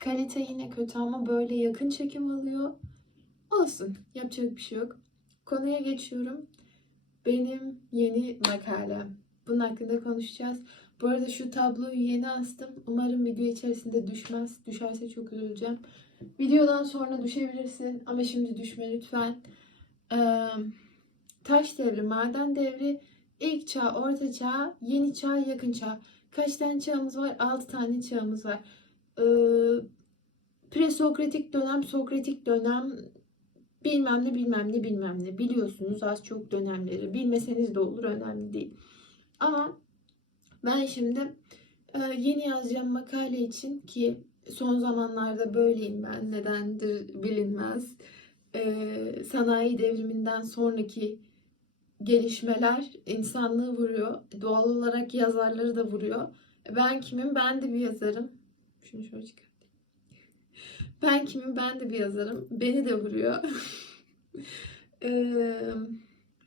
Kalite yine kötü ama böyle yakın çekim alıyor. Olsun. Yapacak bir şey yok. Konuya geçiyorum. Benim yeni makalem. Bunun hakkında konuşacağız. Bu arada şu tabloyu yeni astım. Umarım video içerisinde düşmez. Düşerse çok üzüleceğim. Videodan sonra düşebilirsin ama şimdi düşme lütfen. Ee, taş devri, maden devri, ilk çağ, orta çağ, yeni çağ, yakın çağ. Kaç tane çağımız var? 6 tane çağımız var. Ee, presokratik dönem, sokratik dönem, bilmem ne bilmem ne bilmem ne. Biliyorsunuz az çok dönemleri. Bilmeseniz de olur önemli değil. Ama ben şimdi e, yeni yazacağım makale için ki son zamanlarda böyleyim ben. Nedendir bilinmez. E, sanayi devriminden sonraki gelişmeler insanlığı vuruyor. Doğal olarak yazarları da vuruyor. Ben kimim? Ben de bir yazarım. Şunu şöyle çıkartayım. Ben kimim? Ben de bir yazarım. Beni de vuruyor. Eee,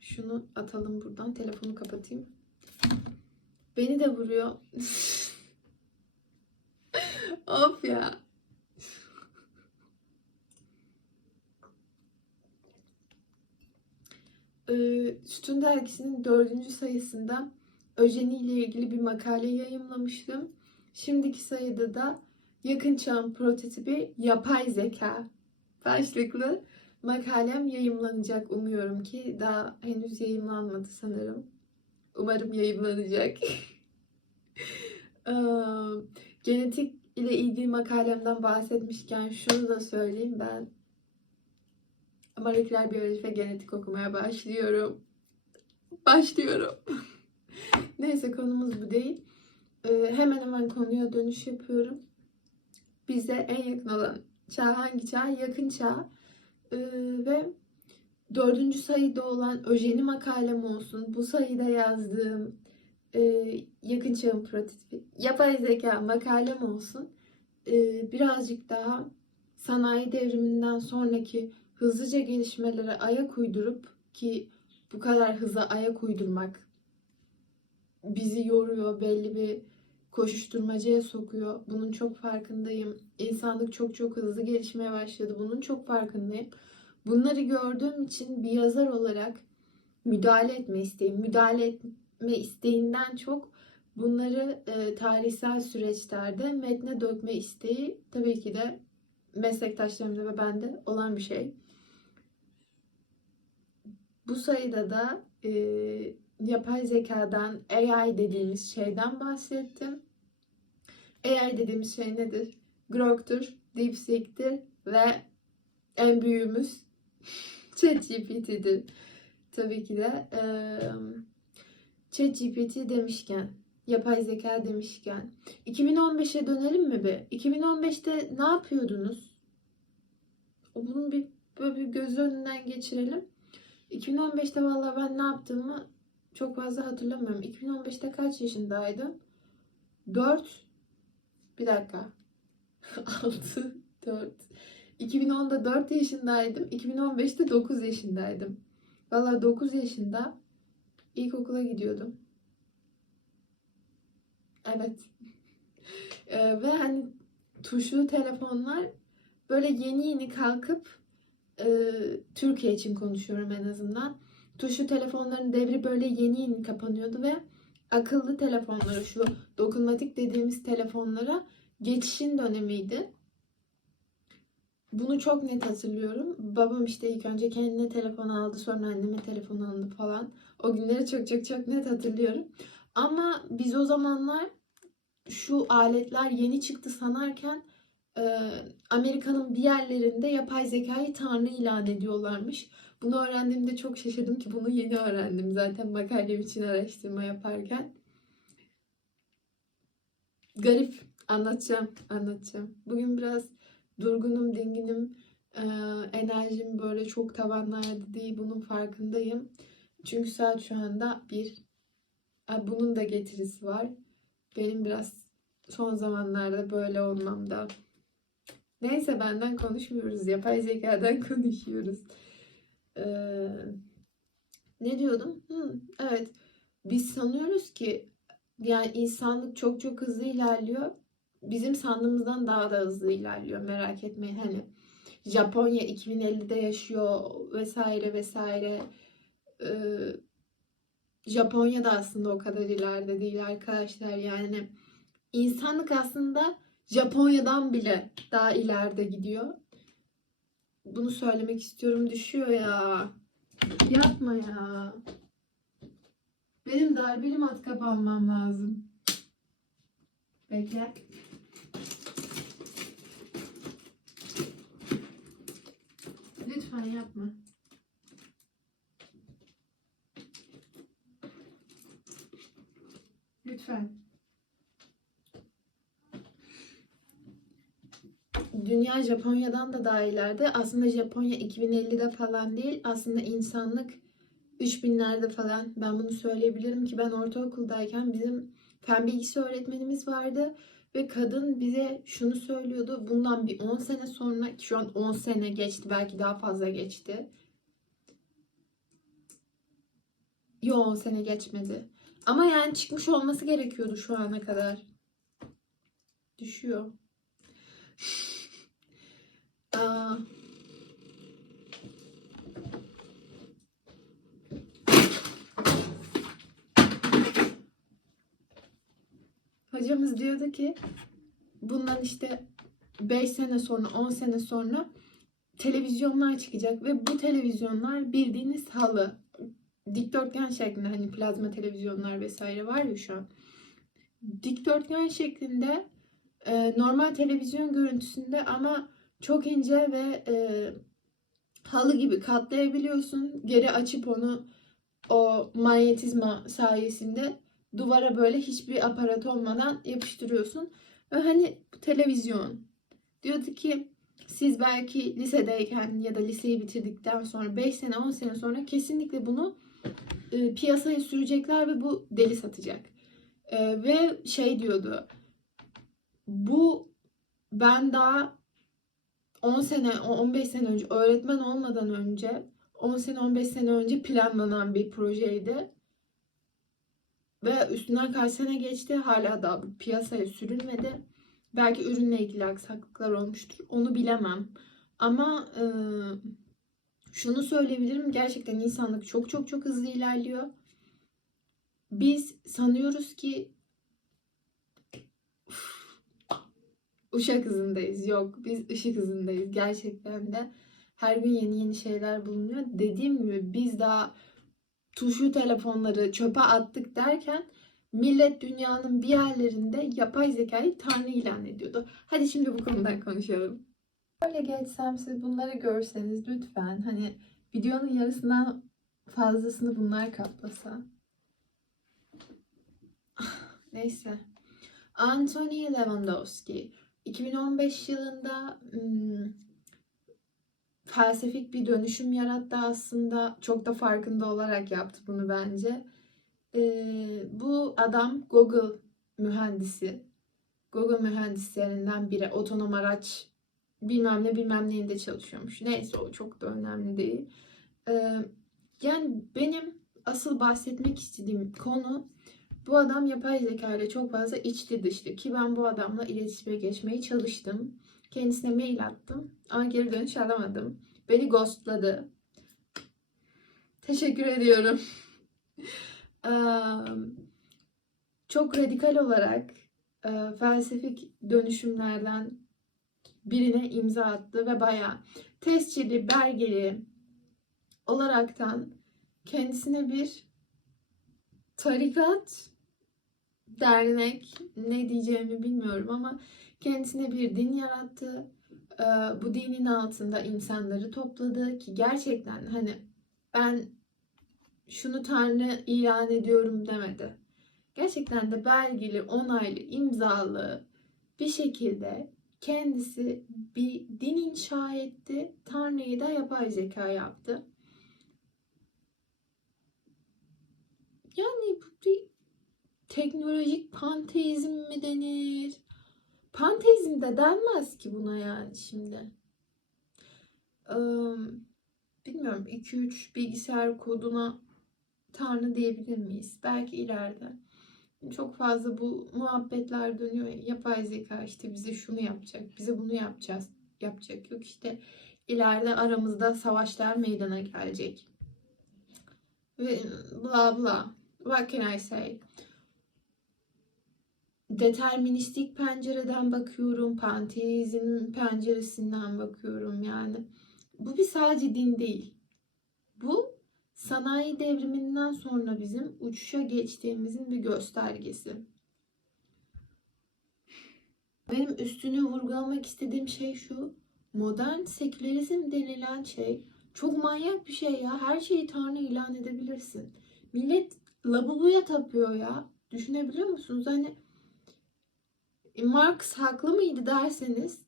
şunu atalım buradan. Telefonu kapatayım. Beni de vuruyor. of ya. Ee, Sütun Dergisi'nin dördüncü sayısında öjeni ile ilgili bir makale yayımlamıştım. Şimdiki sayıda da yakın çağın prototipi yapay zeka başlıklı makalem yayımlanacak umuyorum ki daha henüz yayımlanmadı sanırım. Umarım yayımlanacak. Genetik ile ilgili makalemden bahsetmişken şunu da söyleyeyim ben moleküler biyoloji ve genetik okumaya başlıyorum. Başlıyorum. Neyse konumuz bu değil. Ee, hemen hemen konuya dönüş yapıyorum. Bize en yakın olan çağ hangi çağ? Yakın çağ. Ee, ve dördüncü sayıda olan öjeni makalem olsun. Bu sayıda yazdığım e, yakın çağın prototipi, yapay zeka makalem olsun. Ee, birazcık daha sanayi devriminden sonraki hızlıca gelişmelere ayak uydurup ki bu kadar hıza ayak uydurmak bizi yoruyor, belli bir koşuşturmacaya sokuyor. Bunun çok farkındayım. İnsanlık çok çok hızlı gelişmeye başladı. Bunun çok farkındayım. Bunları gördüğüm için bir yazar olarak müdahale etme isteğim, müdahale etme isteğinden çok bunları e, tarihsel süreçlerde metne dökme isteği tabii ki de meslektaşlarımda ve bende olan bir şey. Bu sayıda da e, yapay zekadan AI dediğimiz şeyden bahsettim. AI dediğimiz şey nedir? Grok'tur, DeepSeek'tir ve en büyüğümüz ChatGPT'dir. Tabii ki de e, ChatGPT demişken, yapay zeka demişken 2015'e dönelim mi be? 2015'te ne yapıyordunuz? Bunun bir böyle bir göz önünden geçirelim. 2015'te vallahi ben ne yaptığımı çok fazla hatırlamıyorum. 2015'te kaç yaşındaydım? 4 bir dakika. 6 4 2010'da 4 yaşındaydım. 2015'te 9 yaşındaydım. Vallahi 9 yaşında ilkokula gidiyordum. Evet. Ee, ve hani tuşlu telefonlar böyle yeni yeni kalkıp e, Türkiye için konuşuyorum en azından. Tuşlu telefonların devri böyle yeni yeni kapanıyordu ve akıllı telefonlara şu dokunmatik dediğimiz telefonlara geçişin dönemiydi. Bunu çok net hatırlıyorum. Babam işte ilk önce kendine telefon aldı sonra anneme telefon aldı falan. O günleri çok çok çok net hatırlıyorum. Ama biz o zamanlar şu aletler yeni çıktı sanarken Amerika'nın bir yerlerinde yapay zekayı tanrı ilan ediyorlarmış. Bunu öğrendiğimde çok şaşırdım ki bunu yeni öğrendim zaten makalem için araştırma yaparken. Garip anlatacağım, anlatacağım. Bugün biraz durgunum, dinginim. Ee, enerjim böyle çok tavanlarda değil. Bunun farkındayım. Çünkü saat şu anda bir. Bunun da getirisi var. Benim biraz son zamanlarda böyle olmamda. Neyse benden konuşmuyoruz. Yapay zekadan konuşuyoruz. Ne diyordum? Hı, evet. Biz sanıyoruz ki yani insanlık çok çok hızlı ilerliyor. bizim sandığımızdan daha da hızlı ilerliyor merak etmeyin hani Japonya 2050'de yaşıyor vesaire vesaire Ee, Japonya da aslında o kadar ileride değil arkadaşlar yani insanlık aslında Japonya'dan bile daha ileride gidiyor bunu söylemek istiyorum düşüyor ya yapma ya benim darbeli matkap almam lazım bekle Lütfen yapma. Lütfen. Dünya Japonya'dan da daha ileride. Aslında Japonya 2050'de falan değil. Aslında insanlık 3000'lerde falan. Ben bunu söyleyebilirim ki ben ortaokuldayken bizim fen bilgisi öğretmenimiz vardı. Ve kadın bize şunu söylüyordu. Bundan bir 10 sene sonra, ki şu an 10 sene geçti, belki daha fazla geçti. Yo 10 sene geçmedi. Ama yani çıkmış olması gerekiyordu şu ana kadar. Düşüyor. Hocamız diyordu ki bundan işte 5 sene sonra 10 sene sonra televizyonlar çıkacak ve bu televizyonlar bildiğiniz halı dikdörtgen şeklinde hani plazma televizyonlar vesaire var ya şu an. Dikdörtgen şeklinde e, normal televizyon görüntüsünde ama çok ince ve e, halı gibi katlayabiliyorsun geri açıp onu o manyetizma sayesinde duvara böyle hiçbir aparat olmadan yapıştırıyorsun. Ve hani televizyon. Diyordu ki siz belki lisedeyken ya da liseyi bitirdikten sonra 5 sene 10 sene sonra kesinlikle bunu e, piyasaya sürecekler ve bu deli satacak. E, ve şey diyordu. Bu ben daha 10 sene 15 sene önce öğretmen olmadan önce 10 sene 15 sene önce planlanan bir projeydi. Ve üstünden kaç sene geçti hala da piyasaya sürülmedi. Belki ürünle ilgili aksaklıklar olmuştur. Onu bilemem. Ama e, şunu söyleyebilirim. Gerçekten insanlık çok çok çok hızlı ilerliyor. Biz sanıyoruz ki uşak hızındayız. Yok biz ışık hızındayız. Gerçekten de her gün yeni yeni şeyler bulunuyor. Dediğim gibi biz daha tuşlu telefonları çöpe attık derken millet dünyanın bir yerlerinde yapay zekayı tanrı ilan ediyordu. Hadi şimdi bu konudan konuşalım. Böyle geçsem siz bunları görseniz lütfen hani videonun yarısından fazlasını bunlar kaplasa. Neyse. Anthony Lewandowski 2015 yılında felsefik bir dönüşüm yarattı aslında. Çok da farkında olarak yaptı bunu bence. Bu adam Google mühendisi. Google mühendislerinden biri. Otonom araç bilmem ne bilmem neyinde çalışıyormuş. Neyse o çok da önemli değil. Yani benim asıl bahsetmek istediğim konu bu adam yapay zeka ile çok fazla içli dışlı ki ben bu adamla iletişime geçmeye çalıştım. Kendisine mail attım ama geri dönüş alamadım. Beni ghostladı. Teşekkür ediyorum. çok radikal olarak felsefik dönüşümlerden birine imza attı ve bayağı tescilli, belgeli olaraktan kendisine bir tarikat, dernek ne diyeceğimi bilmiyorum ama kendisine bir din yarattı. Bu dinin altında insanları topladı ki gerçekten hani ben şunu Tanrı ilan ediyorum demedi. Gerçekten de belgeli, onaylı, imzalı bir şekilde kendisi bir din inşa etti. Tanrı'yı da yapay zeka yaptı. Yani bu bir teknolojik panteizm mi denir? Panteizm de denmez ki buna yani şimdi. Ee, bilmiyorum 2-3 bilgisayar koduna Tanrı diyebilir miyiz? Belki ileride. çok fazla bu muhabbetler dönüyor. ya, Yapay zeka işte bize şunu yapacak, bize bunu yapacağız, yapacak. Yok işte ileride aramızda savaşlar meydana gelecek. Ve bla bla. What can I say? Deterministik pencereden bakıyorum, panteizm penceresinden bakıyorum yani. Bu bir sadece din değil. Bu sanayi devriminden sonra bizim uçuşa geçtiğimizin bir göstergesi. Benim üstünü vurgulamak istediğim şey şu. Modern sekülerizm denilen şey çok manyak bir şey ya. Her şeyi tanrı ilan edebilirsin. Millet labubuya tapıyor ya. Düşünebiliyor musunuz? Hani Marx haklı mıydı derseniz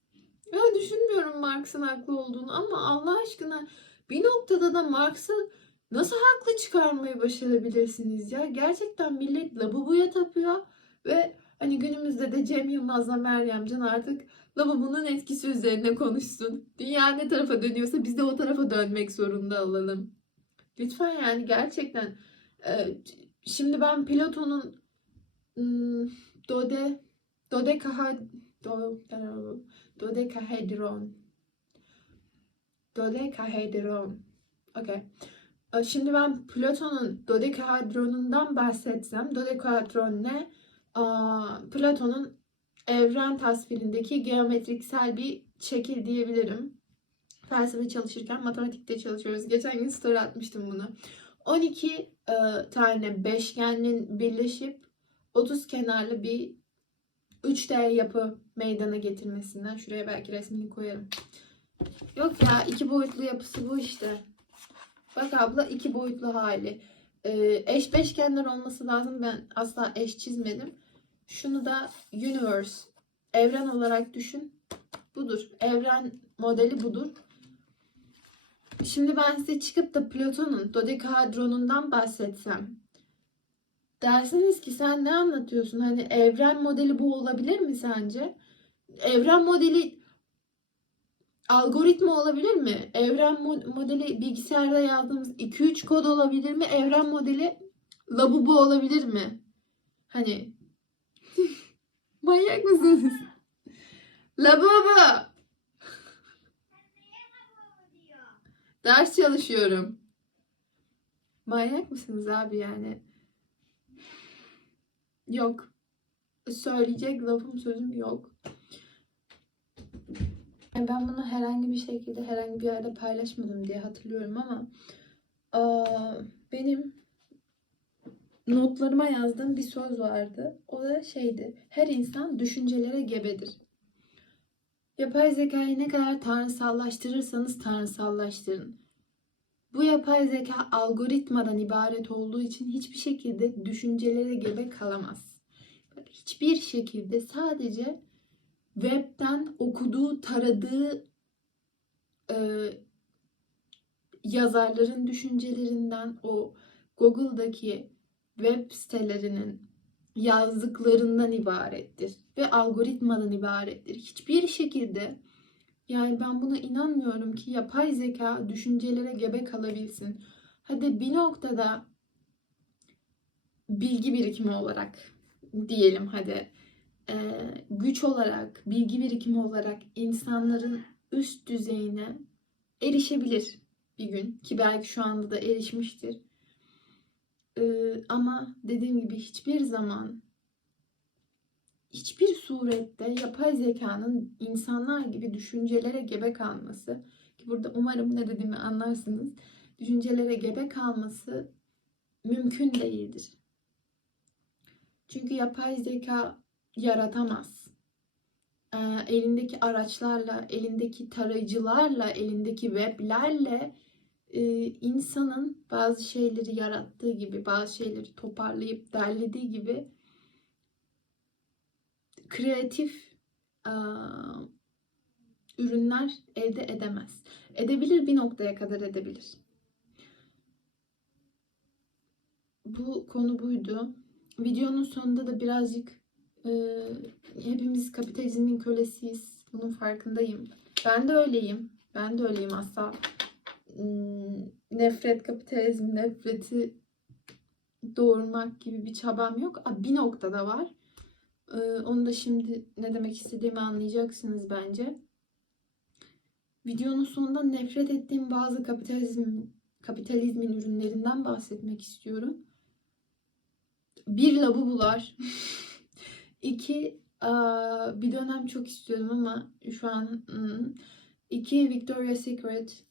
ya düşünmüyorum Marx'ın haklı olduğunu ama Allah aşkına bir noktada da Marx'ı nasıl haklı çıkarmayı başarabilirsiniz ya? Gerçekten millet labubuya tapıyor ve hani günümüzde de Cem Yılmaz'la Meryem Can artık lavabonun etkisi üzerine konuşsun. Dünya ne tarafa dönüyorsa biz de o tarafa dönmek zorunda olalım. Lütfen yani gerçekten e, şimdi ben Platon'un Dode Dodekaha do, Dodekahedron Dodekahedron Okey. E, Şimdi ben Platon'un dodekahedronundan bahsetsem, dodekahedron ne? Aa, Platon'un evren tasvirindeki geometriksel bir şekil diyebilirim. Felsefe çalışırken matematikte çalışıyoruz. Geçen gün story atmıştım bunu. 12 e, tane beşgenin birleşip 30 kenarlı bir 3D yapı meydana getirmesinden. Şuraya belki resmini koyarım. Yok ya iki boyutlu yapısı bu işte. Bak abla iki boyutlu hali. Ee, eş beşgenler olması lazım. Ben asla eş çizmedim. Şunu da universe, evren olarak düşün. Budur. Evren modeli budur. Şimdi ben size çıkıp da Platon'un dodekahedronundan bahsetsem. Dersiniz ki sen ne anlatıyorsun? Hani evren modeli bu olabilir mi sence? Evren modeli algoritma olabilir mi? Evren mo- modeli bilgisayarda yazdığımız 2-3 kod olabilir mi? Evren modeli labubu olabilir mi? Hani manyak mısınız? Labubu. Ders çalışıyorum. Manyak mısınız abi yani? Yok. Söyleyecek lafım sözüm yok. Yani Ben bunu herhangi bir şekilde herhangi bir yerde paylaşmadım diye hatırlıyorum ama aa, benim notlarıma yazdığım bir söz vardı. O da şeydi. Her insan düşüncelere gebedir. Yapay zekayı ne kadar tanrısallaştırırsanız tanrısallaştırın. Bu yapay zeka algoritmadan ibaret olduğu için hiçbir şekilde düşüncelere gebe kalamaz. Hiçbir şekilde sadece webten okuduğu, taradığı e, yazarların düşüncelerinden o Google'daki web sitelerinin yazdıklarından ibarettir ve algoritmadan ibarettir. Hiçbir şekilde yani ben buna inanmıyorum ki yapay zeka düşüncelere gebe kalabilsin. Hadi bir noktada bilgi birikimi olarak diyelim hadi e, güç olarak, bilgi birikimi olarak insanların üst düzeyine erişebilir bir gün ki belki şu anda da erişmiştir. E, ama dediğim gibi hiçbir zaman hiçbir surette yapay zekanın insanlar gibi düşüncelere gebe kalması ki burada umarım ne dediğimi anlarsınız. Düşüncelere gebe kalması mümkün değildir. Çünkü yapay zeka yaratamaz. Ee, elindeki araçlarla, elindeki tarayıcılarla, elindeki weblerle e, insanın bazı şeyleri yarattığı gibi, bazı şeyleri toparlayıp derlediği gibi kreatif e, ürünler elde edemez. Edebilir bir noktaya kadar edebilir. Bu konu buydu. Videonun sonunda da birazcık e, hepimiz kapitalizmin kölesiyiz. Bunun farkındayım. Ben de öyleyim. Ben de öyleyim asla. Nefret, kapitalizm nefreti doğurmak gibi bir çabam yok. Bir noktada var. Ee, onu da şimdi ne demek istediğimi anlayacaksınız bence. Videonun sonunda nefret ettiğim bazı kapitalizm kapitalizmin ürünlerinden bahsetmek istiyorum. Bir labubular. İki bir dönem çok istiyordum ama şu an hmm. iki Victoria's Secret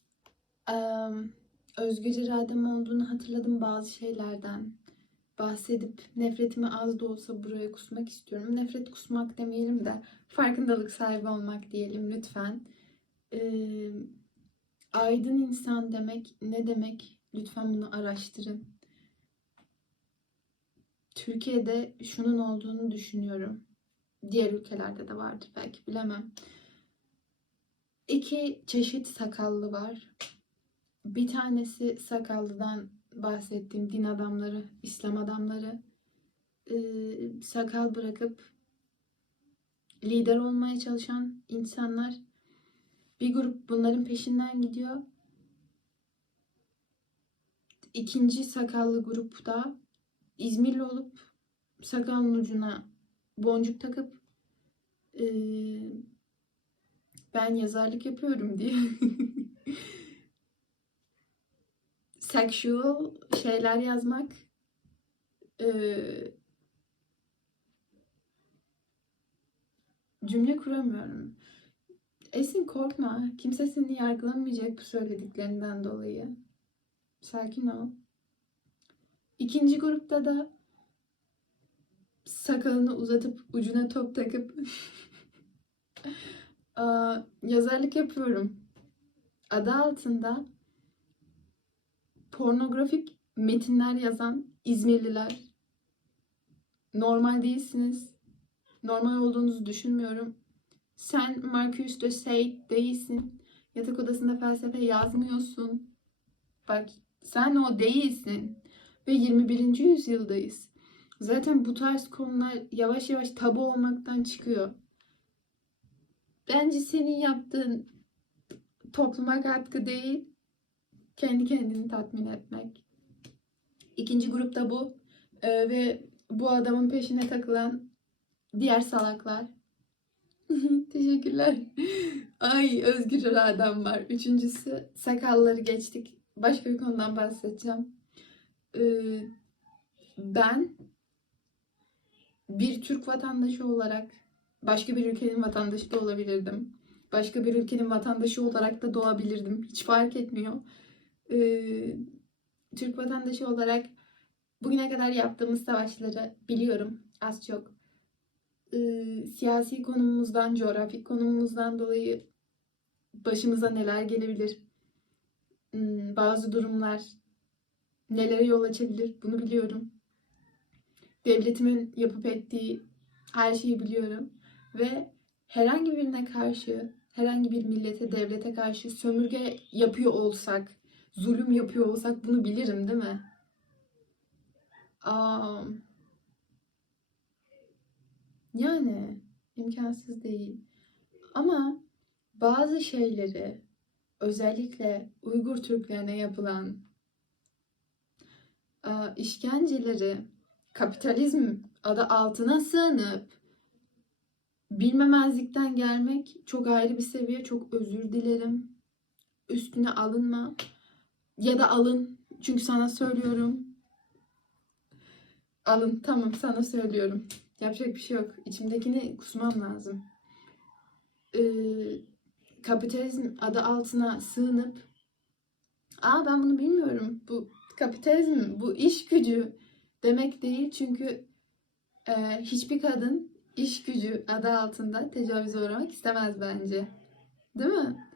Em, özgür iradem olduğunu hatırladım bazı şeylerden bahsedip nefretimi az da olsa buraya kusmak istiyorum. Nefret kusmak demeyelim de farkındalık sahibi olmak diyelim lütfen. Ee, aydın insan demek ne demek? Lütfen bunu araştırın. Türkiye'de şunun olduğunu düşünüyorum. Diğer ülkelerde de vardır belki bilemem. İki çeşit sakallı var. Bir tanesi sakallıdan bahsettiğim din adamları, İslam adamları ee, sakal bırakıp lider olmaya çalışan insanlar. Bir grup bunların peşinden gidiyor. İkinci sakallı grup da İzmirli olup sakalın ucuna boncuk takıp ee, ben yazarlık yapıyorum diye sexual şeyler yazmak ee, cümle kuramıyorum. Esin korkma. Kimse seni yargılamayacak bu söylediklerinden dolayı. Sakin ol. İkinci grupta da sakalını uzatıp ucuna top takıp Aa, yazarlık yapıyorum. Adı altında pornografik metinler yazan İzmirliler. Normal değilsiniz. Normal olduğunuzu düşünmüyorum. Sen Marcus de Sade değilsin. Yatak odasında felsefe yazmıyorsun. Bak sen o değilsin. Ve 21. yüzyıldayız. Zaten bu tarz konular yavaş yavaş tabu olmaktan çıkıyor. Bence senin yaptığın topluma katkı değil, kendi kendini tatmin etmek. İkinci grupta bu. Ee, ve bu adamın peşine takılan diğer salaklar. Teşekkürler. Ay özgür iradem var. Üçüncüsü sakalları geçtik. Başka bir konudan bahsedeceğim. Ee, ben bir Türk vatandaşı olarak başka bir ülkenin vatandaşı da olabilirdim. Başka bir ülkenin vatandaşı olarak da doğabilirdim. Hiç fark etmiyor. Ee, Türk vatandaşı olarak bugüne kadar yaptığımız savaşları biliyorum az çok. Ee, siyasi konumumuzdan, coğrafik konumumuzdan dolayı başımıza neler gelebilir? Hmm, bazı durumlar nelere yol açabilir bunu biliyorum. Devletimin yapıp ettiği her şeyi biliyorum. Ve herhangi birine karşı, herhangi bir millete, devlete karşı sömürge yapıyor olsak, zulüm yapıyor olsak bunu bilirim değil mi? Aa, yani imkansız değil. Ama bazı şeyleri özellikle Uygur Türklerine yapılan e, işkenceleri kapitalizm adı altına sığınıp bilmemezlikten gelmek çok ayrı bir seviye. Çok özür dilerim. Üstüne alınma. Ya da alın. Çünkü sana söylüyorum. Alın. Tamam sana söylüyorum. Yapacak bir şey yok. İçimdekini kusmam lazım. Ee, kapitalizm adı altına sığınıp Aa ben bunu bilmiyorum. Bu kapitalizm, bu iş gücü demek değil. Çünkü e, hiçbir kadın iş gücü adı altında tecavüze uğramak istemez bence. Değil mi?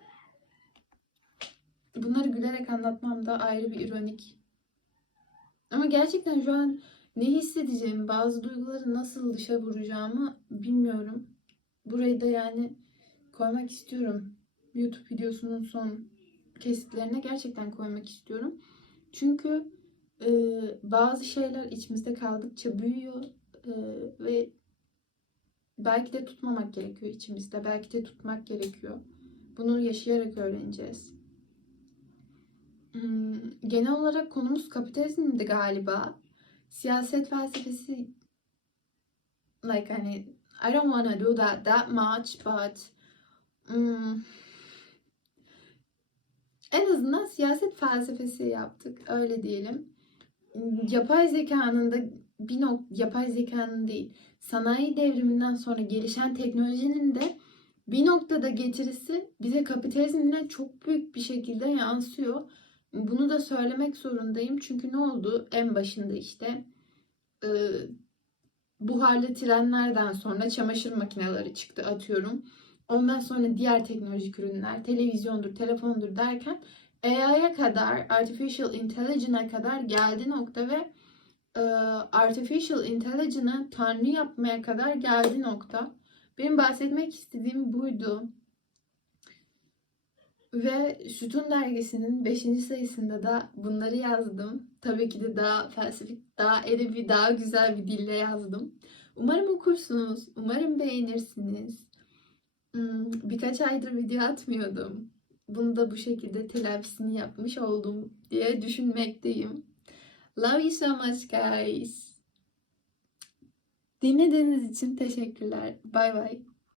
Bunları gülerek anlatmam da ayrı bir ironik. Ama gerçekten şu an ne hissedeceğimi, bazı duyguları nasıl dışa vuracağımı bilmiyorum. Burayı da yani koymak istiyorum. YouTube videosunun son kesitlerine gerçekten koymak istiyorum. Çünkü e, bazı şeyler içimizde kaldıkça büyüyor e, ve belki de tutmamak gerekiyor içimizde. Belki de tutmak gerekiyor. Bunu yaşayarak öğreneceğiz. Genel olarak konumuz kapitalizmdi galiba. siyaset felsefesi like hani I don't wanna do that that much but hmm, en azından siyaset felsefesi yaptık öyle diyelim. Yapay zekanın da bir nok yapay zekanın değil sanayi devriminden sonra gelişen teknolojinin de bir noktada getirisi bize kapitalizmden çok büyük bir şekilde yansıyor. Bunu da söylemek zorundayım. Çünkü ne oldu? En başında işte e, buharlı trenlerden sonra çamaşır makineleri çıktı atıyorum. Ondan sonra diğer teknolojik ürünler, televizyondur, telefondur derken AI'ya kadar, Artificial Intelligence'a kadar geldi nokta ve e, Artificial Intelligence'ı tanrı yapmaya kadar geldi nokta. Benim bahsetmek istediğim buydu. Ve Sütun dergisinin 5. sayısında da bunları yazdım. Tabii ki de daha felsefik, daha edebi, daha güzel bir dille yazdım. Umarım okursunuz. Umarım beğenirsiniz. Hmm, Birkaç aydır video atmıyordum. Bunu da bu şekilde telafisini yapmış oldum diye düşünmekteyim. Love you so much guys. Dinlediğiniz için teşekkürler. Bay bay.